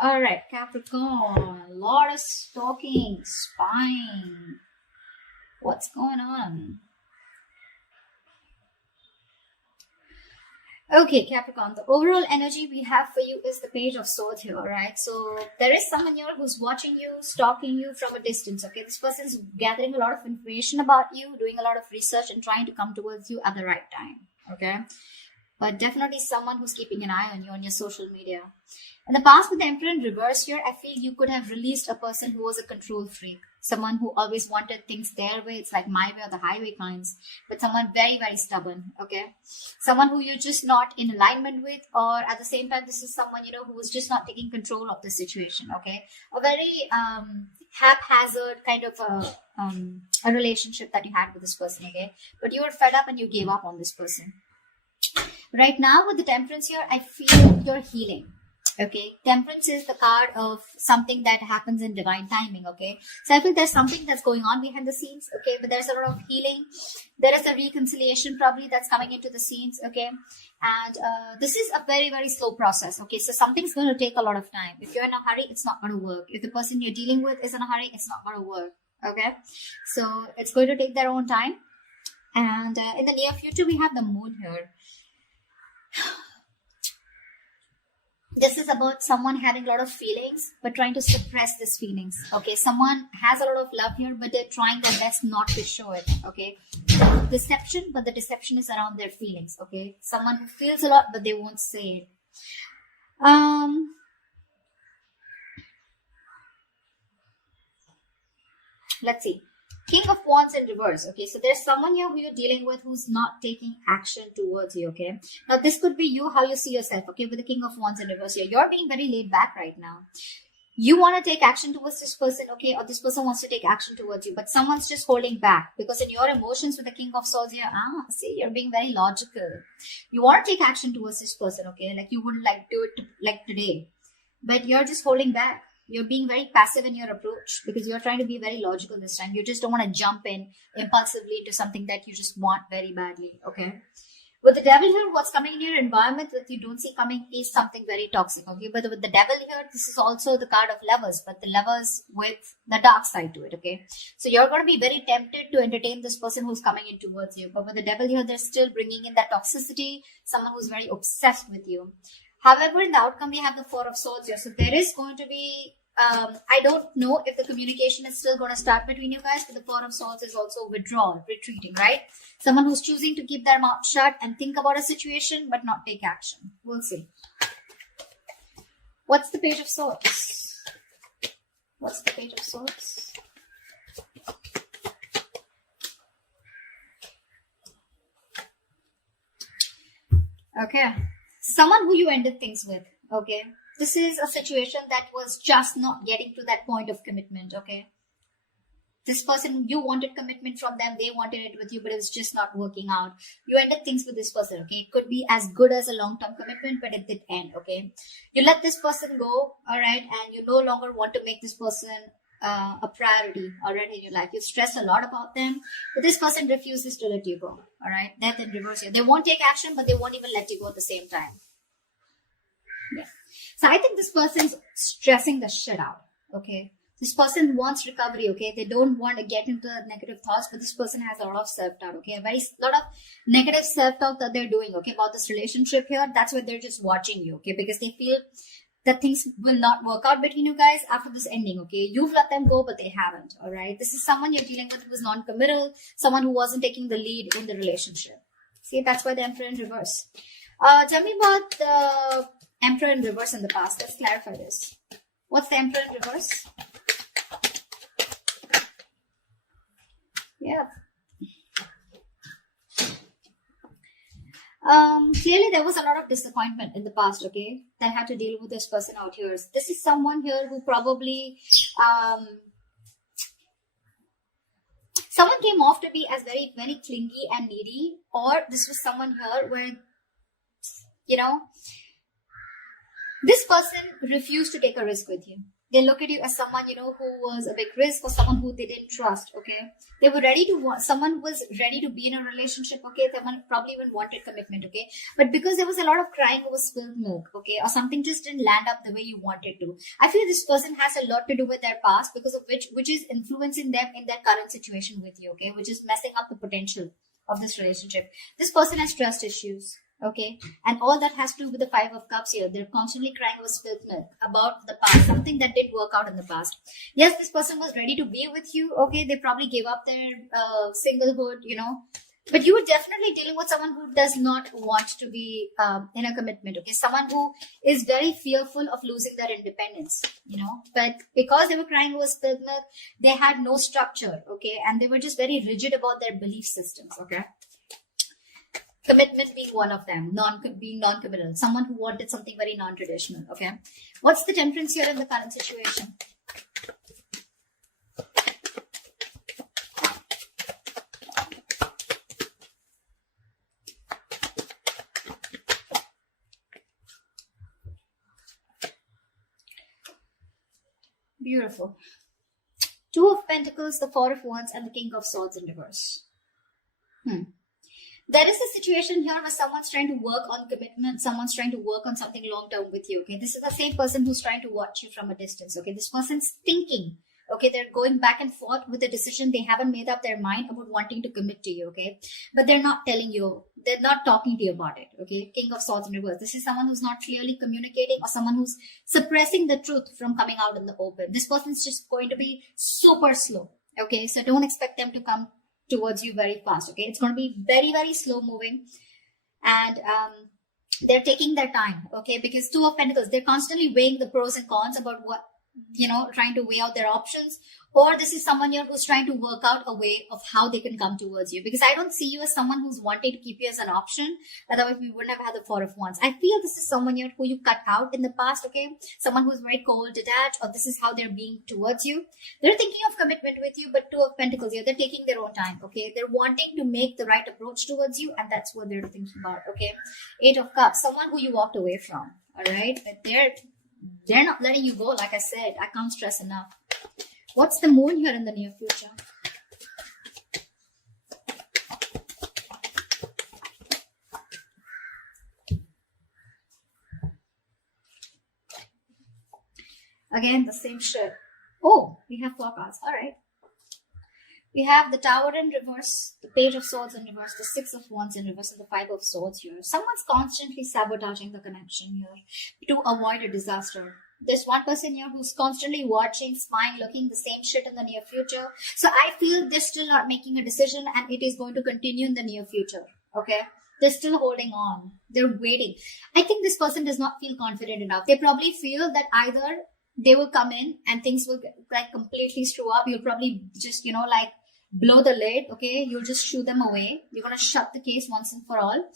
All right, Capricorn. A lot of stalking, spying. What's going on? Okay, Capricorn, the overall energy we have for you is the Page of Swords here, right? So there is someone here who's watching you, stalking you from a distance, okay? This person's gathering a lot of information about you, doing a lot of research and trying to come towards you at the right time, okay? But definitely someone who's keeping an eye on you on your social media. In the past, with the Emperor in reverse here, I feel you could have released a person who was a control freak. Someone who always wanted things their way. It's like my way or the highway kinds. But someone very, very stubborn, okay? Someone who you're just not in alignment with, or at the same time, this is someone, you know, who was just not taking control of the situation, okay? A very haphazard kind of a relationship that you had with this person, okay? But you were fed up and you gave up on this person. Right now, with the Temperance here, I feel you're healing. Okay, Temperance is the card of something that happens in divine timing. Okay, so I feel there's something that's going on behind the scenes. Okay, but there's a lot of healing. There is a reconciliation probably that's coming into the scenes. Okay, and this is a very, very slow process. Okay, so something's going to take a lot of time. If you're in a hurry, it's not going to work. If the person you're dealing with is in a hurry, it's not going to work. Okay, so it's going to take their own time. And in the near future, we have the Moon here. This is about someone having a lot of feelings, but trying to suppress these feelings. Okay, someone has a lot of love here, but they're trying their best not to show it. Okay, deception, but the deception is around their feelings. Okay, someone who feels a lot, but they won't say it. Let's see. King of Wands in reverse. Okay, so there's someone here who you're dealing with who's not taking action towards you. Okay, now this could be you, how you see yourself. Okay, with the King of Wands in reverse here, you're being very laid back right now. You want to take action towards this person, okay, or this person wants to take action towards you, but someone's just holding back because in your emotions with the King of Swords here, see, you're being very logical. You want to take action towards this person, okay, like you wouldn't like do it like today, but you're just holding back. You're being very passive in your approach because you're trying to be very logical this time. You just don't want to jump in impulsively to something that you just want very badly, okay? With the Devil here, what's coming in your environment that you don't see coming is something very toxic, okay? But with the Devil here, this is also the card of Lovers, but the Lovers with the dark side to it, okay? So you're going to be very tempted to entertain this person who's coming in towards you. But with the Devil here, they're still bringing in that toxicity, someone who's very obsessed with you. However, in the outcome, we have the Four of Swords here. So there is going to be, I don't know if the communication is still going to start between you guys, but the Four of Swords is also withdrawal, retreating, right? Someone who's choosing to keep their mouth shut and think about a situation, but not take action. We'll see. What's the Page of Swords? What's the Page of Swords? Okay. Someone who you ended things with, okay? This is a situation that was just not getting to that point of commitment, okay? This person, you wanted commitment from them, they wanted it with you, but it was just not working out. You ended things with this person, okay? It could be as good as a long-term commitment, but it did end, okay? You let this person go, all right? And you no longer want to make this person a priority, all right, in your life. You've stressed a lot about them, but this person refuses to let you go, all right? Death in reverse here. They won't take action, but they won't even let you go at the same time. Yeah. So I think this person's stressing the shit out, okay? This person wants recovery, okay? They don't want to get into negative thoughts, but this person has a lot of self-doubt, okay? A lot of negative self-talk that they're doing, okay, about this relationship here. That's why they're just watching you, okay? Because they feel that things will not work out between you guys after this ending, okay? You've let them go, but they haven't, all right? This is someone you're dealing with who is non-committal, someone who wasn't taking the lead in the relationship. See, that's why the Emperor in reverse. Tell me about the Emperor in reverse in the past. Let's clarify this. What's the Emperor in reverse? Yeah. Clearly there was a lot of disappointment in the past, okay, that had to deal with this person out here. This is someone here who probably someone came off to be as very, very clingy and needy, or this was someone here where, you know, this person refused to take a risk with you. They look at you as someone, who was a big risk, or someone who they didn't trust, okay? They were ready to want, someone was ready to be in a relationship, okay? Someone probably even wanted commitment, okay? But because there was a lot of crying over spilled milk, okay? Or something just didn't land up the way you wanted to. I feel this person has a lot to do with their past, because of which is influencing them in their current situation with you, okay? Which is messing up the potential of this relationship. This person has trust issues. Okay, and all that has to do with the Five of Cups here. They're constantly crying over spilled milk about the past, something that didn't work out in the past. Yes, this person was ready to be with you. Okay, they probably gave up their singlehood, but you were definitely dealing with someone who does not want to be in a commitment. Okay, someone who is very fearful of losing their independence. But because they were crying over spilled milk, they had no structure. Okay, and they were just very rigid about their belief systems. Okay. Commitment being one of them, being non-committal, someone who wanted something very non-traditional, okay? What's the Temperance here in the current situation? Beautiful. Two of Pentacles, the Four of Wands, and the King of Swords in reverse. There is a situation here where someone's trying to work on commitment. Someone's trying to work on something long-term with you, okay? This is the same person who's trying to watch you from a distance, okay? This person's thinking, okay? They're going back and forth with a decision. They haven't made up their mind about wanting to commit to you, okay? But they're not telling you. They're not talking to you about it, okay? King of Swords in reverse. This is someone who's not clearly communicating, or someone who's suppressing the truth from coming out in the open. This person's just going to be super slow, okay? So don't expect them to come towards you very fast, okay? It's going to be very, very slow moving, and they're taking their time, okay? Because Two of Pentacles, they're constantly weighing the pros and cons about what, trying to weigh out their options. Or this is someone here who's trying to work out a way of how they can come towards you, because I don't see you as someone who's wanting to keep you as an option. Otherwise we wouldn't have had the Four of Wands. I feel this is someone here who you cut out in the past, okay? Someone who's very cold, detached, or this is how they're being towards you. They're thinking of commitment with you, but Two of Pentacles here, they're taking their own time, okay? They're wanting to make the right approach towards you, and that's what they're thinking about, okay? Eight of Cups, someone who you walked away from, all right? But they're not letting you go. Like I said, I can't stress enough. What's the Moon here in the near future? Again, the same shit. Oh, we have 4 cards. All right. We have the Tower in reverse, the Page of Swords in reverse, the Six of Wands in reverse, and the Five of Swords here. Someone's constantly sabotaging the connection here to avoid a disaster. There's one person here who's constantly watching, spying, looking the same shit in the near future. So I feel they're still not making a decision, and it is going to continue in the near future. Okay? They're still holding on. They're waiting. I think this person does not feel confident enough. They probably feel that either they will come in and things will completely screw up. You'll probably just, blow the lid. Okay? You'll just shoo them away. You're going to shut the case once and for all.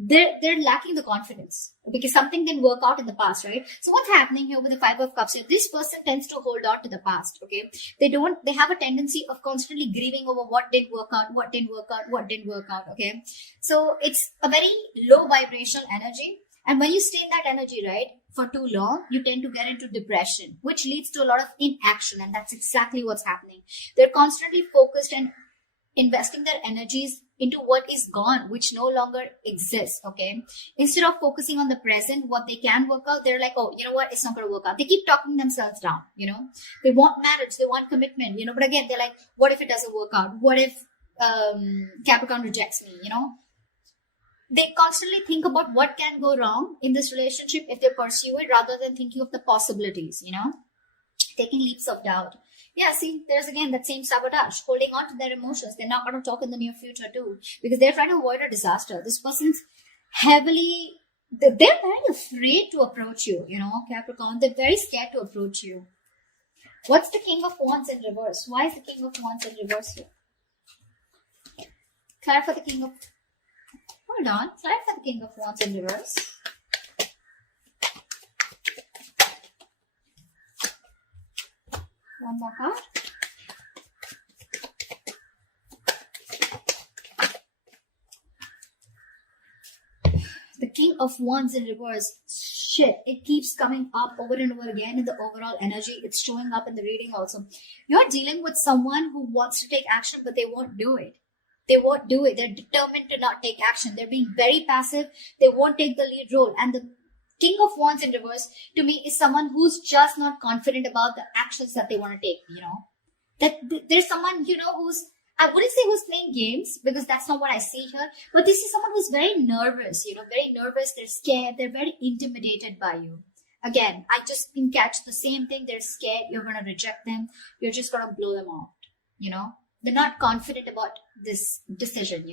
They're lacking the confidence because something didn't work out in the past, right? So what's happening here with the Five of Cups here? This person tends to hold on to the past, okay? They have a tendency of constantly grieving over what didn't work out, okay? So it's a very low vibrational energy. And when you stay in that energy, right, for too long, you tend to get into depression, which leads to a lot of inaction. And that's exactly what's happening. They're constantly focused and investing their energies into what is gone, which no longer exists, okay? Instead of focusing on the present, what they can work out, they're like, oh, you know what? It's not going to work out. They keep talking themselves down, They want marriage. They want commitment, But again, they're like, what if it doesn't work out? What if Capricorn rejects me, They constantly think about what can go wrong in this relationship if they pursue it rather than thinking of the possibilities, Taking leaps of doubt. Yeah, see, there's again that same sabotage, holding on to their emotions. They're not going to talk in the near future too, because they're trying to avoid a disaster. This person's they're very afraid to approach you, Capricorn. They're very scared to approach you. What's the King of Wands in reverse? Why is the King of Wands in reverse here? Clarify the King of... Hold on. Clarify the King of Wands in reverse. One more card. The King of Wands in reverse. shit, it keeps coming up over and over again in the overall energy. It's showing up in the reading also. You're dealing with someone who wants to take action, but they won't do it. They won't do it. They're determined to not take action. They're being very passive. They won't take the lead role. And the King of Wands in reverse, to me, is someone who's just not confident about the actions that they want to take, That there's someone, who's, I wouldn't say who's playing games, because that's not what I see here. But this is someone who's very nervous, very nervous. They're scared. They're very intimidated by you. Again, I just can catch the same thing. They're scared. You're going to reject them. You're just going to blow them out, They're not confident about this decision,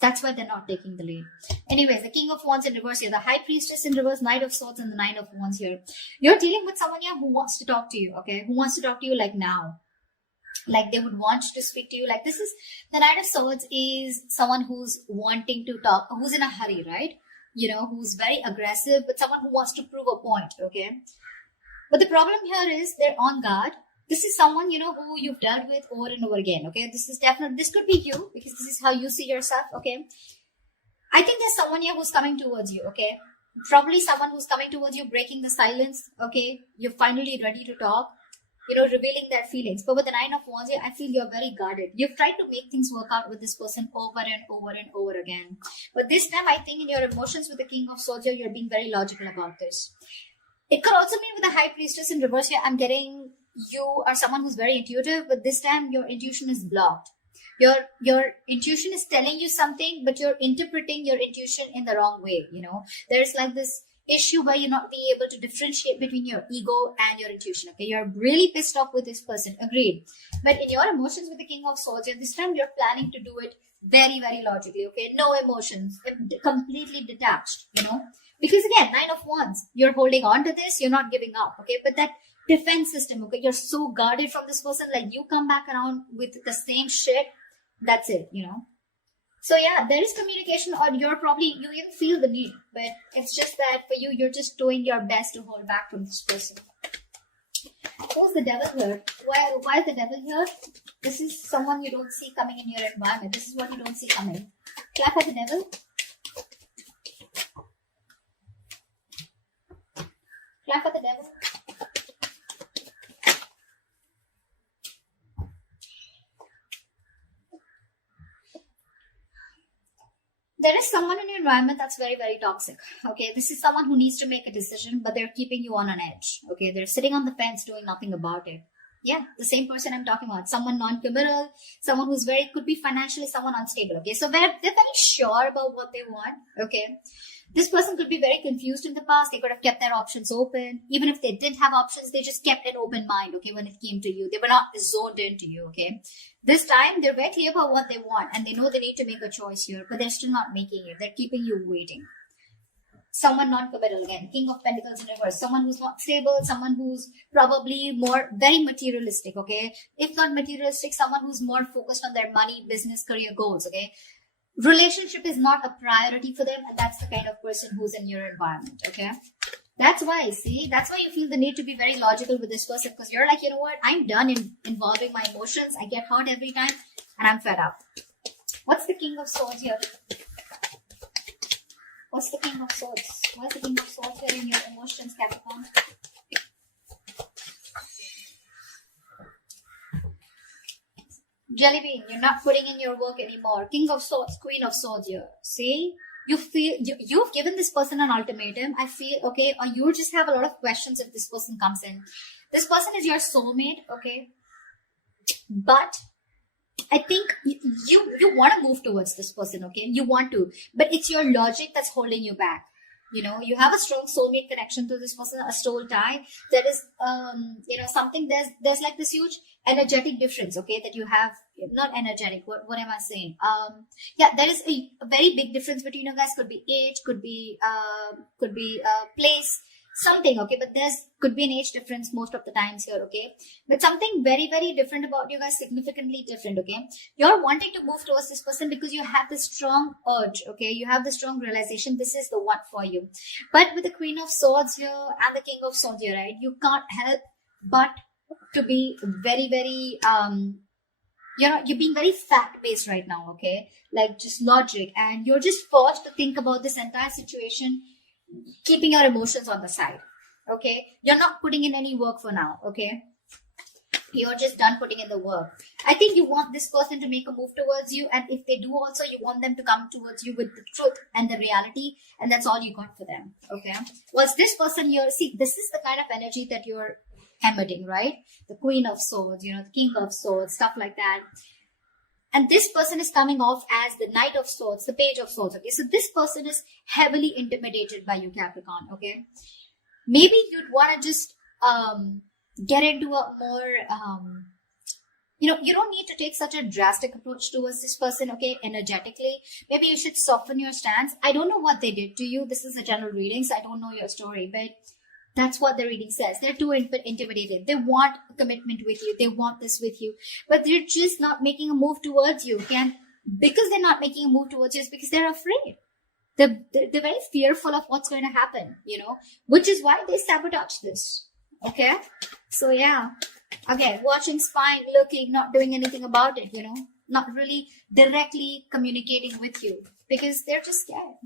That's why they're not taking the lead. Anyways, the King of Wands in reverse here, the High Priestess in reverse, Knight of Swords, and the Nine of Wands here. You're dealing with someone here who wants to talk to you, okay? Who wants to talk to you like now. Like they would want to speak to you. Like this is, the Knight of Swords is someone who's wanting to talk, who's in a hurry, right? Who's very aggressive, but someone who wants to prove a point, okay? But the problem here is they're on guard. This is someone, who you've dealt with over and over again, okay? This could be you, because this is how you see yourself, okay? I think there's someone here who's coming towards you, okay? Probably someone who's coming towards you, breaking the silence, okay? You're finally ready to talk, revealing their feelings. But with the Nine of Wands here, I feel you're very guarded. You've tried to make things work out with this person over and over and over again. But this time, I think in your emotions with the King of Swords here, you're being very logical about this. It could also be with the High Priestess in reverse here. I'm getting you are someone who's very intuitive, but this time your intuition is blocked. Your intuition is telling you something, but you're interpreting your intuition in the wrong way. There's like this issue where you're not being able to differentiate between your ego and your intuition. Okay, you're really pissed off with this person. Agreed. But in your emotions with the King of Swords, this time you're planning to do it very, very logically. Okay, no emotions, completely detached. Because again, Nine of Wands, you're holding on to this, you're not giving up. Okay, but that defense system, okay, you're so guarded from this person, like you come back around with the same shit, that's it, So yeah, there is communication, or you even feel the need, but it's just that for you, you're just doing your best to hold back from this person. Who's the Devil here? Why is the Devil here? This is someone you don't see coming in your environment. This is what you don't see coming. Clap at the Devil. Clap at the Devil. There is someone in your environment that's very, very toxic. Okay, this is someone who needs to make a decision, but they're keeping you on an edge. Okay, they're sitting on the fence doing nothing about it. Yeah, the same person I'm talking about. Someone non-committal, someone who's could be financially someone unstable. Okay, so they're very sure about what they want. Okay, this person could be very confused in the past. They could have kept their options open. Even if they did have options, they just kept an open mind. Okay, when it came to you, they were not zoned into you. Okay. This time, they're very clear about what they want, and they know they need to make a choice here, but they're still not making it. They're keeping you waiting. Someone non-committal again. King of Pentacles in reverse. Someone who's not stable. Someone who's probably very materialistic, okay? If not materialistic, someone who's more focused on their money, business, career goals, okay? Relationship is not a priority for them, and that's the kind of person who's in your environment, okay? That's why you feel the need to be very logical with this person, because you're like, you know what? I'm done involving my emotions. I get hurt every time, and I'm fed up. What's the King of Swords here? What's the King of Swords? What's the King of Swords here in your emotions, Capricorn? Jelly bean, you're not putting in your work anymore. King of Swords, Queen of Swords here. See? You feel you've given this person an ultimatum. I feel, okay, or you just have a lot of questions if this person comes in. This person is your soulmate, okay? But I think you want to move towards this person, okay? You want to, but it's your logic that's holding you back. You have a strong soulmate connection to this person, a soul tie. There is, something, there's like this huge energetic difference, okay, that you have. Not energetic, what am I saying? There is a very big difference between you guys. Could be age, could be place, something, okay, but could be an age difference most of the times here, okay, but something very, very different about you guys, significantly different, okay. You're wanting to move towards this person because you have this strong urge, okay, you have the strong realization this is the one for you. But with the Queen of Swords here and the King of Swords here, right, you can't help but to be very, very you're being very fact-based right now, okay, like just logic, and you're just forced to think about this entire situation keeping your emotions on the side. Okay, you're not putting in any work for now. Okay, you're just done putting in the work. I think you want this person to make a move towards you, and if they do also, you want them to come towards you with the truth and the reality, and that's all you got for them. Okay, was this person here? See, this is the kind of energy that you're emitting, right? The Queen of Swords, the King of Swords, stuff like that. And this person is coming off as the Knight of Swords, the Page of Swords. Okay, so this person is heavily intimidated by you, Capricorn. Okay, maybe you'd want to just get into a more you don't need to take such a drastic approach towards this person. Okay, energetically, maybe you should soften your stance. I don't know what they did to you. This is a general reading, so I don't know your story, but that's what the reading says. They're too intimidated. They want a commitment with you. They want this with you, but they're just not making a move towards you. Because they're not making a move towards you is because they're afraid. They're very fearful of what's going to happen, which is why they sabotage this. Okay, so yeah, okay, watching, spying, looking, not doing anything about it, not really directly communicating with you because they're just scared.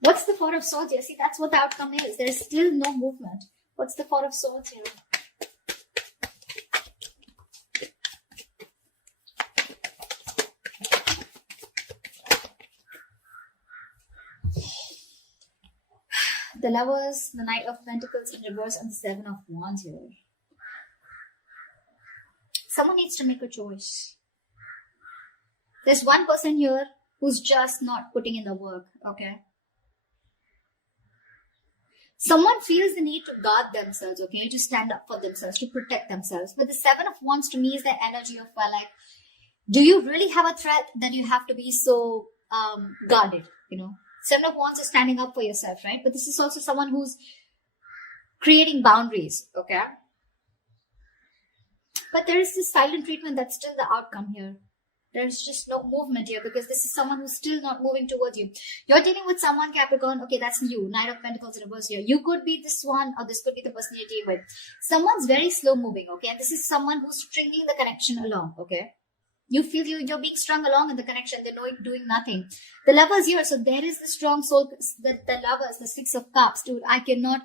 What's the Four of Swords here? See, that's what the outcome is. There's still no movement. What's the Four of Swords here? The Lovers, the Knight of Pentacles in reverse, and the Seven of Wands here. Someone needs to make a choice. There's one person here who's just not putting in the work, okay? Someone feels the need to guard themselves, okay? To stand up for themselves, to protect themselves. But the Seven of Wands to me is the energy of, like, do you really have a threat that you have to be so guarded, Seven of Wands is standing up for yourself, right? But this is also someone who's creating boundaries, okay? But there is this silent treatment that's still the outcome here. There's just no movement here because this is someone who's still not moving towards you. You're dealing with someone, Capricorn. Okay, that's you. Knight of Pentacles in reverse here. You could be this one, or this could be the person you're dealing with. Someone's very slow moving, okay? And this is someone who's stringing the connection along, okay? You feel you're being strung along in the connection. They're doing nothing. The Lovers here. So there is the strong soul, the Lovers, the Six of Cups. Dude, I cannot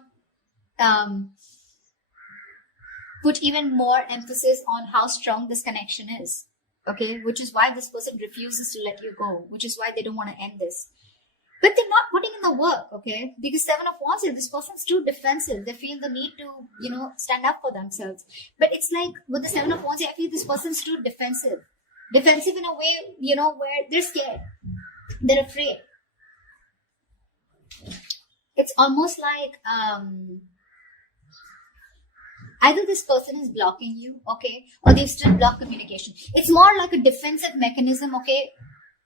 put even more emphasis on how strong this connection is. Okay, which is why this person refuses to let you go, which is why they don't want to end this. But they're not putting in the work, okay? Because Seven of Wands here, this person's too defensive. They feel the need to, stand up for themselves. But it's like with the Seven of Wands here, I feel this person's too defensive. Defensive in a way, where they're scared. They're afraid. It's almost like either this person is blocking you, okay, or they've still blocked communication. It's more like a defensive mechanism, okay.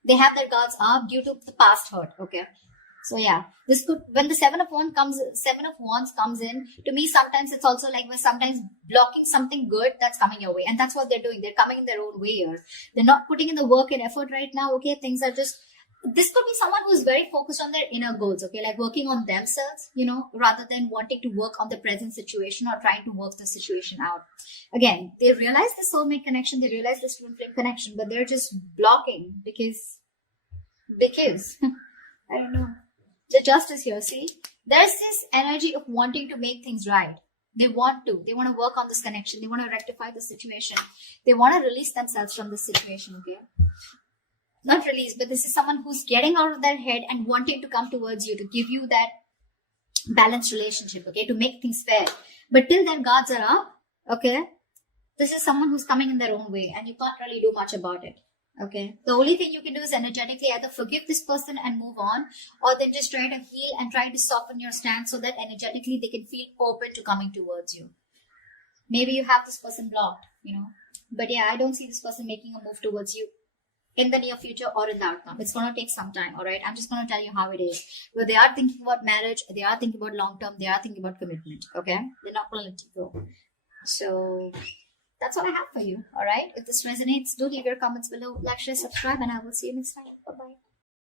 They have their guards up due to the past hurt, okay. So yeah, this could, when the Seven of Wands comes in, to me sometimes it's also like we're sometimes blocking something good that's coming your way, and that's what they're doing. They're coming in their own way here. They're not putting in the work and effort right now, okay. Things are just, this could be someone who's very focused on their inner goals, okay, like working on themselves, rather than wanting to work on the present situation or trying to work the situation out. Again, they realize the soulmate connection, they realize the twin flame connection, but they're just blocking because I don't know. The Justice here, see, there's this energy of wanting to make things right. They want to work on this connection. They want to rectify the situation. They want to release themselves from this situation, okay? Not release, but this is someone who's getting out of their head and wanting to come towards you to give you that balanced relationship, okay, to make things fair. But till their guards are up, okay, this is someone who's coming in their own way and you can't really do much about it, okay. The only thing you can do is energetically either forgive this person and move on, or then just try to heal and try to soften your stance so that energetically they can feel open to coming towards you. Maybe you have this person blocked, but yeah, I don't see this person making a move towards you in the near future or in the outcome. It's going to take some time, all right? I'm just going to tell you how it is. But they are thinking about marriage, they are thinking about long term, they are thinking about commitment, okay? They're not going to let you go. So that's all I have for you, all right? If this resonates, do leave your comments below, like, share, subscribe, and I will see you next time. Bye-bye.